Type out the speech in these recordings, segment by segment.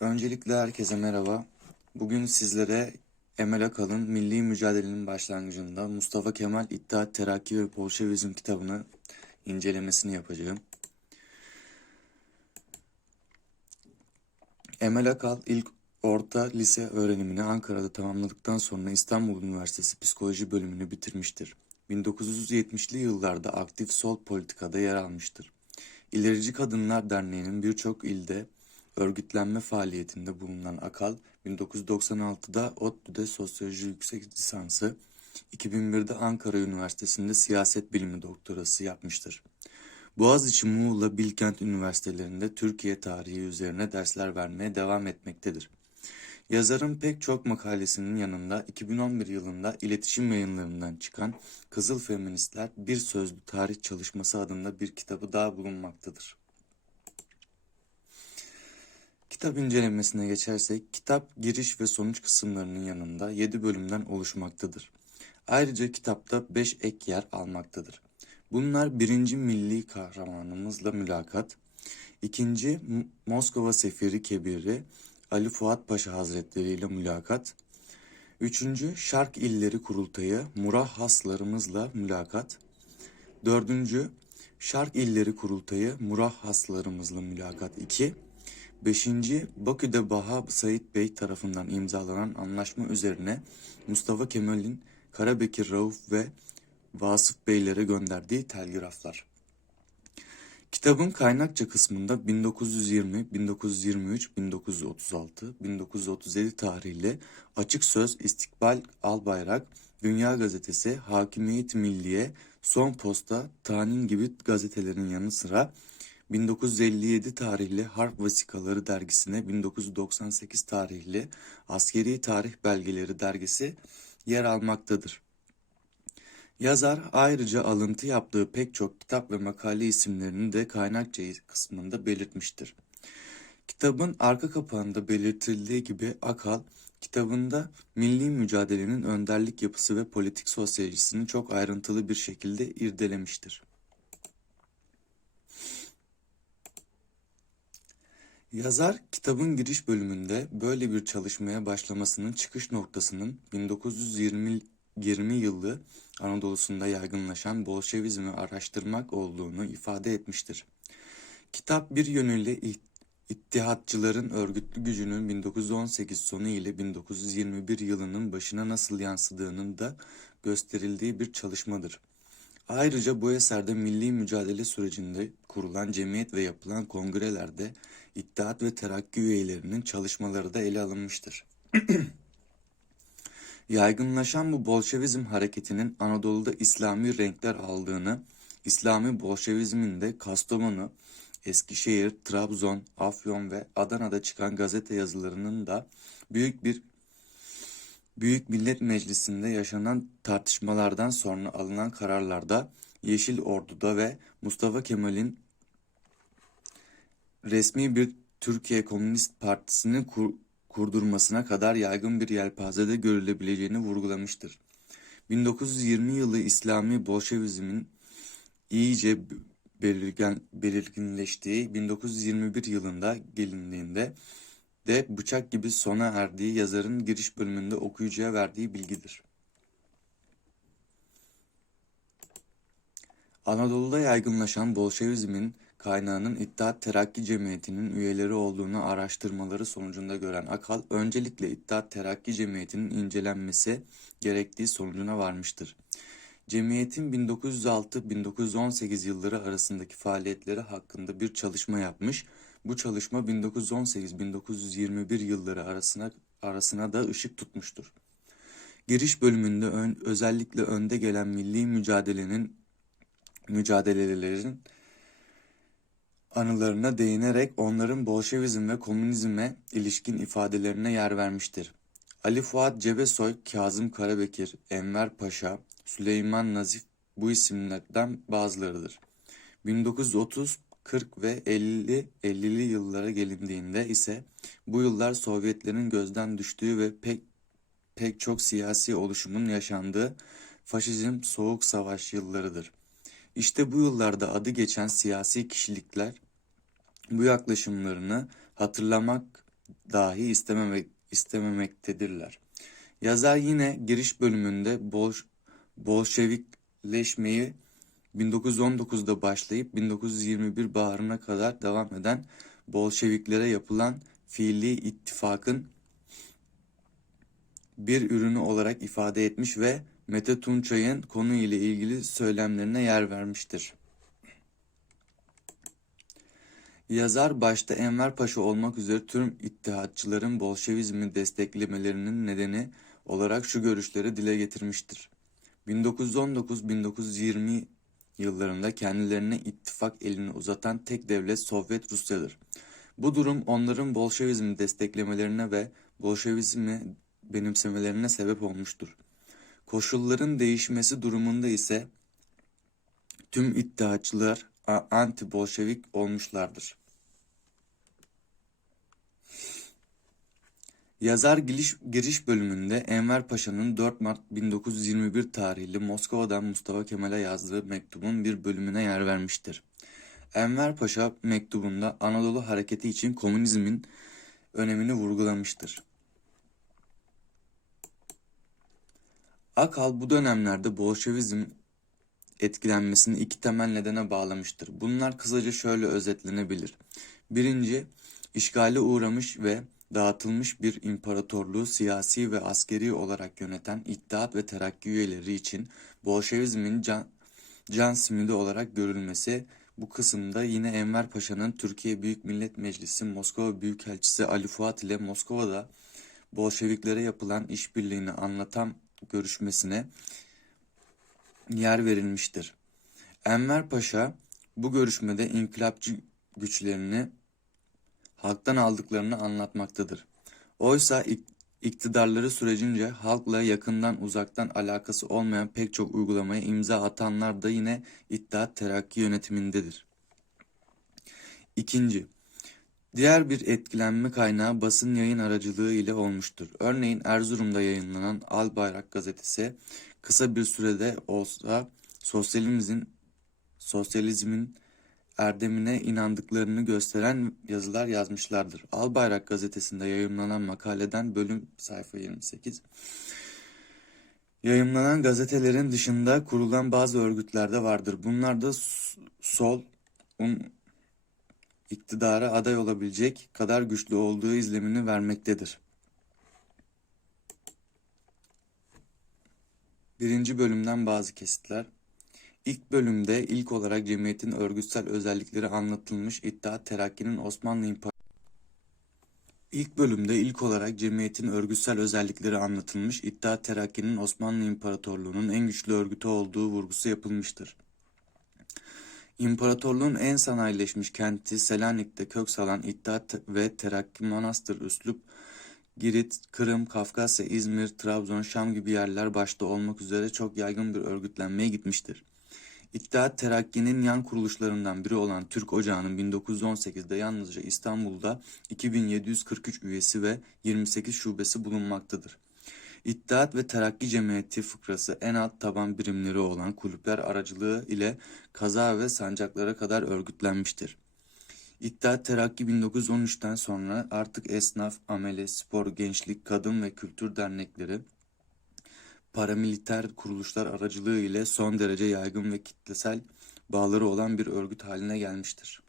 Öncelikle herkese merhaba. Bugün sizlere Emel Akalın Milli Mücadelenin Başlangıcında Mustafa Kemal İttihat Terakki ve Bolşevizm kitabını incelemesini yapacağım. Emel Akal ilk orta lise öğrenimini Ankara'da tamamladıktan sonra İstanbul Üniversitesi Psikoloji bölümünü bitirmiştir. 1970'li yıllarda aktif sol politikada yer almıştır. İlerici Kadınlar Derneği'nin birçok ilde örgütlenme faaliyetinde bulunan Akal, 1996'da ODTÜ'de sosyoloji yüksek lisansı, 2001'de Ankara Üniversitesi'nde siyaset bilimi doktorası yapmıştır. Boğaziçi, Muğla, Bilkent Üniversitelerinde Türkiye tarihi üzerine dersler vermeye devam etmektedir. Yazarın pek çok makalesinin yanında 2011 yılında iletişim yayınlarından çıkan Kızıl Feministler Bir Sözlü Tarih Çalışması adında bir kitabı daha bulunmaktadır. Kitap incelemesine geçersek, kitap giriş ve sonuç kısımlarının yanında 7 bölümden oluşmaktadır. Ayrıca kitapta 5 ek yer almaktadır. Bunlar birinci milli kahramanımızla mülakat, ikinci Moskova Sefiri Kebiri Ali Fuat Paşa Hazretleri ile mülakat, üçüncü Şark İlleri Kurultayı Murah Haslarımızla mülakat, dördüncü Şark İlleri Kurultayı Murah Haslarımızla mülakat 2, Beşinci, Bakü'de Baha Said Bey tarafından imzalanan anlaşma üzerine Mustafa Kemal'in Karabekir Rauf ve Vasıf Beylere gönderdiği telgraflar. Kitabın kaynakça kısmında 1920, 1923, 1936, 1937 tarihli Açık Söz, İstikbal Albayrak, Dünya Gazetesi, Hakimiyet Milliye, Son Posta, Tanin gibi gazetelerin yanı sıra 1957 tarihli Harp Vesikaları dergisine 1998 tarihli Askeri Tarih Belgeleri dergisi yer almaktadır. Yazar ayrıca alıntı yaptığı pek çok kitap ve makale isimlerini de kaynakça kısmında belirtmiştir. Kitabın arka kapağında belirtildiği gibi Akal, kitabında milli mücadelenin önderlik yapısı ve politik sosyolojisini çok ayrıntılı bir şekilde irdelemiştir. Yazar kitabın giriş bölümünde böyle bir çalışmaya başlamasının çıkış noktasının 1920 20 yılı Anadolu'sunda yaygınlaşan Bolşevizmi araştırmak olduğunu ifade etmiştir. Kitap bir yönüyle İttihatçıların örgütlü gücünün 1918 sonu ile 1921 yılının başına nasıl yansıdığının da gösterildiği bir çalışmadır. Ayrıca bu eserde milli mücadele sürecinde kurulan cemiyet ve yapılan kongrelerde İttihat ve Terakki üyelerinin çalışmaları da ele alınmıştır. Yaygınlaşan bu Bolşevizm hareketinin Anadolu'da İslami renkler aldığını, İslami Bolşevizmin de Kastamonu, Eskişehir, Trabzon, Afyon ve Adana'da çıkan gazete yazılarının da büyük bir Büyük Millet Meclisi'nde yaşanan tartışmalardan sonra alınan kararlarda Yeşil Ordu'da ve Mustafa Kemal'in resmi bir Türkiye Komünist Partisi'nin kur- kurdurmasına kadar yaygın bir yelpazede görülebileceğini vurgulamıştır. 1920 yılı İslami Bolşevizmin iyice belirgen, belirginleştiği 1921 yılında gelindiğinde de bıçak gibi sona erdiği yazarın giriş bölümünde okuyucuya verdiği bilgidir. Anadolu'da yaygınlaşan Bolşevizmin kaynağının İttihat Terakki Cemiyeti'nin üyeleri olduğunu araştırmaları sonucunda gören Akal, öncelikle İttihat Terakki Cemiyeti'nin incelenmesi gerektiği sonucuna varmıştır. Cemiyetin 1906-1918 yılları arasındaki faaliyetleri hakkında bir çalışma yapmış, bu çalışma 1918-1921 yılları arasına, arasına da ışık tutmuştur. Giriş bölümünde ön, özellikle önde gelen milli mücadelenin mücadelelerin anılarına değinerek onların Bolşevizm ve komünizme ilişkin ifadelerine yer vermiştir. Ali Fuat Cebesoy, Kazım Karabekir, Enver Paşa, Süleyman Nazif bu isimlerden bazılarıdır. 1930, 40 ve 50 50'li yıllara gelindiğinde ise bu yıllar Sovyetlerin gözden düştüğü ve pek pek çok siyasi oluşumun yaşandığı faşizm soğuk savaş yıllarıdır. İşte bu yıllarda adı geçen siyasi kişilikler bu yaklaşımlarını hatırlamak dahi istememek, istememektedirler. Yazar yine giriş bölümünde Bolş, Bolşevikleşmeyi 1919'da başlayıp 1921 baharına kadar devam eden Bolşeviklere yapılan fiili ittifakın bir ürünü olarak ifade etmiş ve Mete Tunçay'ın konu ile ilgili söylemlerine yer vermiştir. Yazar başta Enver Paşa olmak üzere tüm ittihatçıların Bolşevizmi desteklemelerinin nedeni olarak şu görüşleri dile getirmiştir. 1919-1920 yıllarında kendilerine ittifak elini uzatan tek devlet Sovyet Rusya'dır. Bu durum onların Bolşevizmi desteklemelerine ve Bolşevizmi benimsemelerine sebep olmuştur. Koşulların değişmesi durumunda ise tüm iddiaçılar anti-Bolşevik olmuşlardır. Yazar giriş, giriş bölümünde Enver Paşa'nın 4 Mart 1921 tarihli Moskova'dan Mustafa Kemal'e yazdığı mektubun bir bölümüne yer vermiştir. Enver Paşa mektubunda Anadolu hareketi için komünizmin önemini vurgulamıştır. Akal bu dönemlerde Bolşevizm etkilenmesini iki temel nedene bağlamıştır. Bunlar kısaca şöyle özetlenebilir. Birinci, işgale uğramış ve dağıtılmış bir imparatorluğu siyasi ve askeri olarak yöneten İttihat ve Terakki üyeleri için Bolşevizmin can, can simidi olarak görülmesi bu kısımda yine Enver Paşa'nın Türkiye Büyük Millet Meclisi Moskova Büyükelçisi Ali Fuat ile Moskova'da Bolşeviklere yapılan işbirliğini anlatan görüşmesine yer verilmiştir. Enver Paşa bu görüşmede inkılapçı güçlerini halktan aldıklarını anlatmaktadır. Oysa iktidarları sürecince halkla yakından uzaktan alakası olmayan pek çok uygulamaya imza atanlar da yine İttihat Terakki yönetimindedir. İkinci, diğer bir etkilenme kaynağı basın yayın aracılığı ile olmuştur. Örneğin Erzurum'da yayınlanan Al Bayrak gazetesi kısa bir sürede olsa sosyalizmin sosyalizmin erdemine inandıklarını gösteren yazılar yazmışlardır. Albayrak gazetesinde yayımlanan makaleden bölüm sayfa 28. Yayımlanan gazetelerin dışında kurulan bazı örgütler de vardır. Bunlar da sol un iktidara aday olabilecek kadar güçlü olduğu izlemini vermektedir. Birinci bölümden bazı kesitler. İlk bölümde ilk olarak cemiyetin örgütsel özellikleri anlatılmış İttihat Terakki'nin Osmanlı İmparatorluğu İlk bölümde ilk olarak cemiyetin örgütsel özellikleri anlatılmış, İttihat Terakki'nin Osmanlı İmparatorluğu'nun en güçlü örgütü olduğu vurgusu yapılmıştır. İmparatorluğun en sanayileşmiş kenti Selanik'te kök salan İttihat ve Terakki Manastır Üslup, Girit, Kırım, Kafkasya, İzmir, Trabzon, Şam gibi yerler başta olmak üzere çok yaygın bir örgütlenmeye gitmiştir. İttihat Terakki'nin yan kuruluşlarından biri olan Türk Ocağı'nın 1918'de yalnızca İstanbul'da 2743 üyesi ve 28 şubesi bulunmaktadır. İttihat ve Terakki Cemiyeti fıkrası en alt taban birimleri olan kulüpler aracılığı ile kaza ve sancaklara kadar örgütlenmiştir. İttihat Terakki 1913'ten sonra artık esnaf, amele, spor, gençlik, kadın ve kültür dernekleri, paramiliter kuruluşlar aracılığı ile son derece yaygın ve kitlesel bağları olan bir örgüt haline gelmiştir.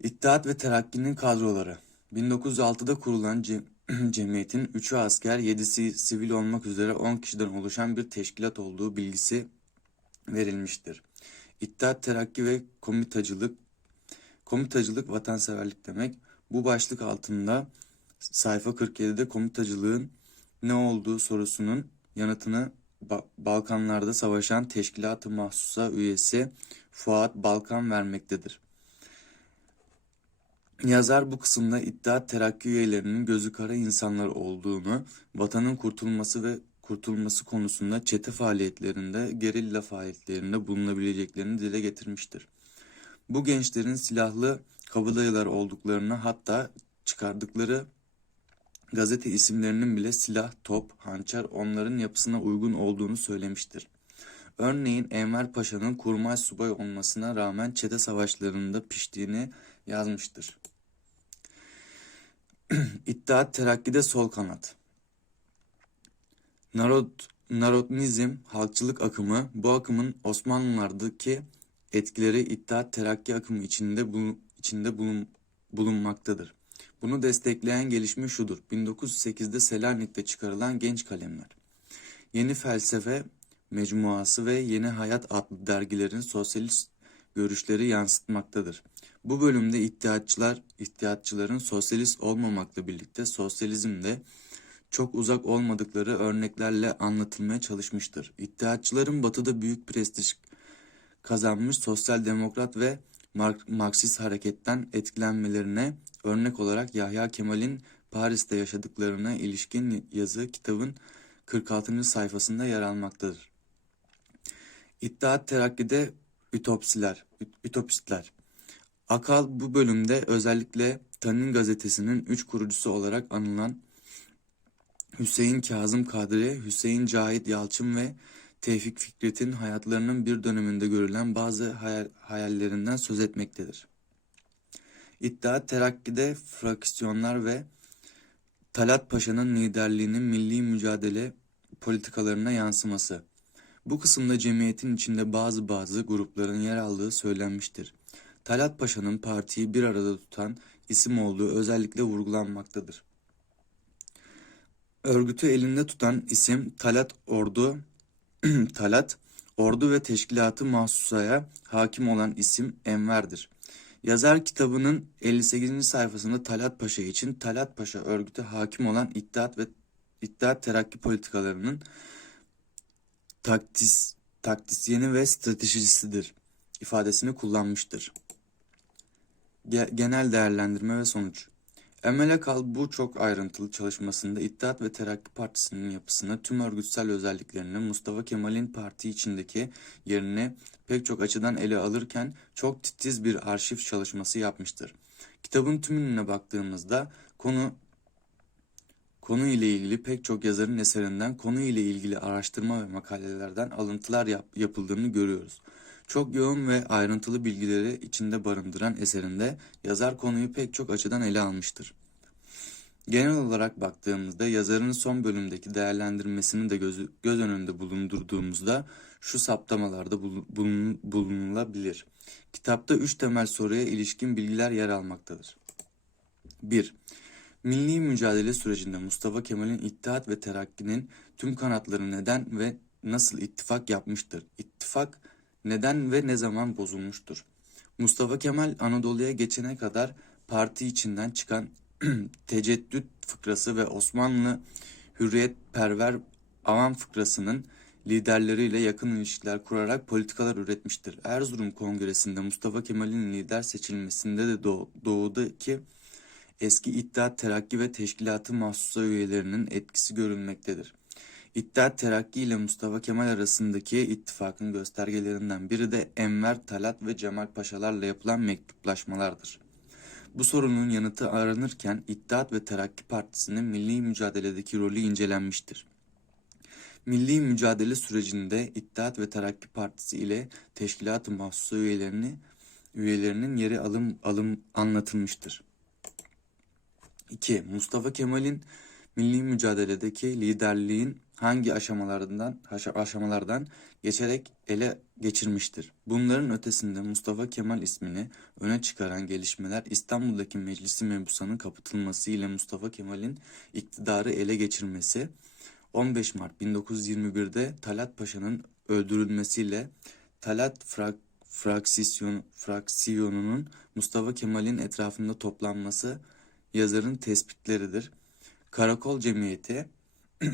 İttihat ve Terakki'nin kadroları 1906'da kurulan cemiyetin 3'ü asker, 7'si sivil olmak üzere 10 kişiden oluşan bir teşkilat olduğu bilgisi verilmiştir. İttihat, Terakki ve Komitacılık Komitacılık vatanseverlik demek. Bu başlık altında sayfa 47'de komitacılığın ne olduğu sorusunun yanıtını ba Balkanlarda savaşan teşkilatı mahsusa üyesi Fuat Balkan vermektedir. Yazar bu kısımda İttihat Terakki üyelerinin gözü kara insanlar olduğunu, vatanın kurtulması ve kurtulması konusunda çete faaliyetlerinde, gerilla faaliyetlerinde bulunabileceklerini dile getirmiştir. Bu gençlerin silahlı kabadayılar olduklarını hatta çıkardıkları gazete isimlerinin bile silah, top, hançer onların yapısına uygun olduğunu söylemiştir. Örneğin Enver Paşa'nın kurmay subay olmasına rağmen çete savaşlarında piştiğini yazmıştır. İttihat Terakki'de sol kanat. Narod, Narodnizm, halkçılık akımı, bu akımın Osmanlılardaki etkileri İttihat Terakki akımı içinde, bulun, içinde bulun, bulunmaktadır. Bunu destekleyen gelişme şudur. 1908'de Selanik'te çıkarılan Genç Kalemler. Yeni Felsefe Mecmuası ve Yeni Hayat adlı dergilerin sosyalist görüşleri yansıtmaktadır. Bu bölümde iddiatçılar, iddiatçıların sosyalist olmamakla birlikte sosyalizmde çok uzak olmadıkları örneklerle anlatılmaya çalışmıştır. İddiatçıların batıda büyük prestij kazanmış sosyal demokrat ve Marksist hareketten etkilenmelerine örnek olarak Yahya Kemal'in Paris'te yaşadıklarına ilişkin yazı kitabın 46. sayfasında yer almaktadır. İttihat Terakki'de ütopsiler, ütopistler. Akal bu bölümde özellikle Tanin gazetesinin üç kurucusu olarak anılan Hüseyin Kazım Kadri, Hüseyin Cahit Yalçın ve Tevfik Fikret'in hayatlarının bir döneminde görülen bazı hayal, hayallerinden söz etmektedir. İttihat Terakki'de fraksiyonlar ve Talat Paşa'nın liderliğinin milli mücadele politikalarına yansıması. Bu kısımda cemiyetin içinde bazı bazı grupların yer aldığı söylenmiştir. Talat Paşa'nın partiyi bir arada tutan isim olduğu özellikle vurgulanmaktadır. Örgütü elinde tutan isim Talat Ordu, Talat, ordu ve teşkilatı mahsusaya hakim olan isim Enver'dir. Yazar kitabının 58. sayfasında Talat Paşa için Talat Paşa örgütü hakim olan İttihat ve İttihat Terakki politikalarının taktis, taktisyeni ve stratejisidir ifadesini kullanmıştır. Genel değerlendirme ve sonuç. Emel Akal bu çok ayrıntılı çalışmasında İttihat ve Terakki Partisi'nin yapısını, tüm örgütsel özelliklerini, Mustafa Kemal'in parti içindeki yerini pek çok açıdan ele alırken çok titiz bir arşiv çalışması yapmıştır. Kitabın tümüne baktığımızda konu konu ile ilgili pek çok yazarın eserinden konu ile ilgili araştırma ve makalelerden alıntılar yap, yapıldığını görüyoruz. Çok yoğun ve ayrıntılı bilgileri içinde barındıran eserinde yazar konuyu pek çok açıdan ele almıştır. Genel olarak baktığımızda yazarın son bölümdeki değerlendirmesini de göz, göz önünde bulundurduğumuzda şu saptamalarda bulun, bulunulabilir. Kitapta üç temel soruya ilişkin bilgiler yer almaktadır. 1. Milli mücadele sürecinde Mustafa Kemal'in İttihat ve Terakki'nin tüm kanatları neden ve nasıl ittifak yapmıştır? İttifak neden ve ne zaman bozulmuştur? Mustafa Kemal Anadolu'ya geçene kadar parti içinden çıkan teceddüt fıkrası ve Osmanlı hürriyetperver avam fıkrasının liderleriyle yakın ilişkiler kurarak politikalar üretmiştir. Erzurum Kongresi'nde Mustafa Kemal'in lider seçilmesinde de doğ doğudaki eski İttihat Terakki ve Teşkilatı Mahsusa üyelerinin etkisi görülmektedir. İttihat Terakki ile Mustafa Kemal arasındaki ittifakın göstergelerinden biri de Enver, Talat ve Cemal Paşalarla yapılan mektuplaşmalardır. Bu sorunun yanıtı aranırken İttihat ve Terakki Partisi'nin milli mücadeledeki rolü incelenmiştir. Milli mücadele sürecinde İttihat ve Terakki Partisi ile Teşkilat-ı Mahsusa üyelerini, üyelerinin yeri alım, alım anlatılmıştır. 2. Mustafa Kemal'in milli mücadeledeki liderliğin hangi aşamalardan aşamalardan geçerek ele geçirmiştir. Bunların ötesinde Mustafa Kemal ismini öne çıkaran gelişmeler İstanbul'daki meclisi mebusanın kapatılması ile Mustafa Kemal'in iktidarı ele geçirmesi, 15 Mart 1921'de Talat Paşa'nın öldürülmesiyle Talat Frak fraksiyon, fraksiyonunun Mustafa Kemal'in etrafında toplanması yazarın tespitleridir. Karakol Cemiyeti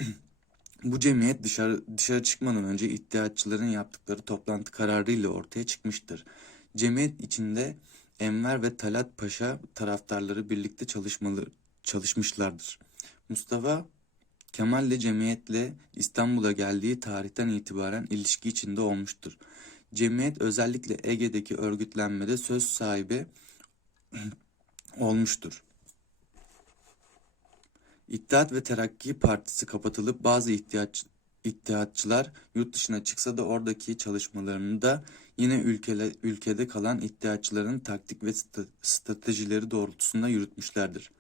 Bu cemiyet dışarı, dışarı çıkmadan önce iddiatçıların yaptıkları toplantı kararıyla ortaya çıkmıştır. Cemiyet içinde Enver ve Talat Paşa taraftarları birlikte çalışmalı, çalışmışlardır. Mustafa Kemal ile cemiyetle İstanbul'a geldiği tarihten itibaren ilişki içinde olmuştur. Cemiyet özellikle Ege'deki örgütlenmede söz sahibi olmuştur. İttihat ve Terakki Partisi kapatılıp bazı ihtiyaç, İttihatçılar yurt dışına çıksa da oradaki çalışmalarını da yine ülkele, ülkede kalan iddiatçıların taktik ve stratejileri doğrultusunda yürütmüşlerdir.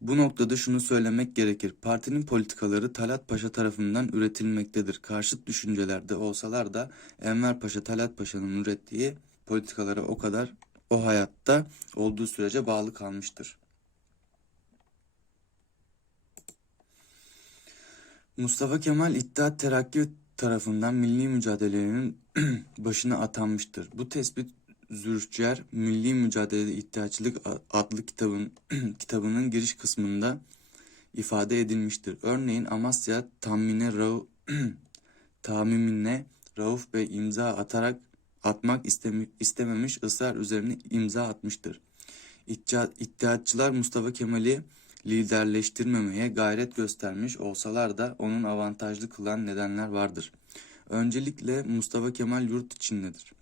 Bu noktada şunu söylemek gerekir. Partinin politikaları Talat Paşa tarafından üretilmektedir. Karşıt düşüncelerde olsalar da Enver Paşa Talat Paşa'nın ürettiği politikalara o kadar o hayatta olduğu sürece bağlı kalmıştır. Mustafa Kemal İttihat Terakki tarafından milli mücadelenin başına atanmıştır. Bu tespit Zürcher Milli Mücadelede İttihatçılık adlı kitabın kitabının giriş kısmında ifade edilmiştir. Örneğin Amasya Tammine Rauf, Tamimine Rauf Bey imza atarak atmak istemi, istememiş ısrar üzerine imza atmıştır. İttihat, İttihatçılar Mustafa Kemal'i liderleştirmemeye gayret göstermiş olsalar da onun avantajlı kılan nedenler vardır. Öncelikle Mustafa Kemal yurt içindedir.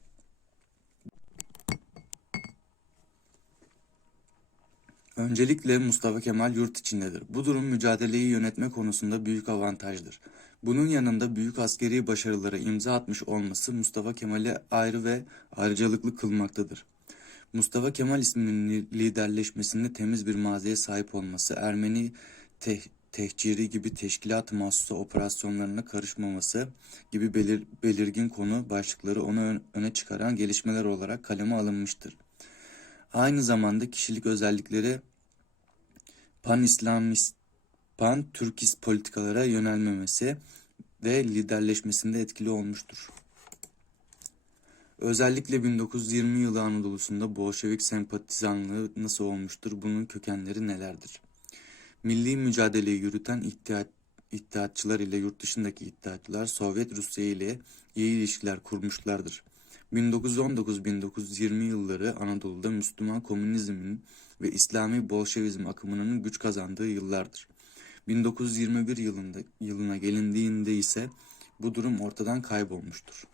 Öncelikle Mustafa Kemal yurt içindedir. Bu durum mücadeleyi yönetme konusunda büyük avantajdır. Bunun yanında büyük askeri başarılara imza atmış olması Mustafa Kemal'i ayrı ve ayrıcalıklı kılmaktadır. Mustafa Kemal isminin liderleşmesinde temiz bir maziye sahip olması, Ermeni te tehciri gibi teşkilat-ı mahsusa operasyonlarına karışmaması gibi belir belirgin konu başlıkları onu ön öne çıkaran gelişmeler olarak kaleme alınmıştır. Aynı zamanda kişilik özellikleri pan-İslamist, pan-Türkist politikalara yönelmemesi ve liderleşmesinde etkili olmuştur. Özellikle 1920 yılı Anadolu'sunda Bolşevik sempatizanlığı nasıl olmuştur, bunun kökenleri nelerdir? Milli mücadeleyi yürüten ihtiyaç, İttihatçılar ile yurt dışındaki İttihatçılar Sovyet Rusya ile iyi ilişkiler kurmuşlardır. 1919-1920 yılları Anadolu'da Müslüman komünizmin ve İslami Bolşevizm akımının güç kazandığı yıllardır. 1921 yılında, yılına gelindiğinde ise bu durum ortadan kaybolmuştur.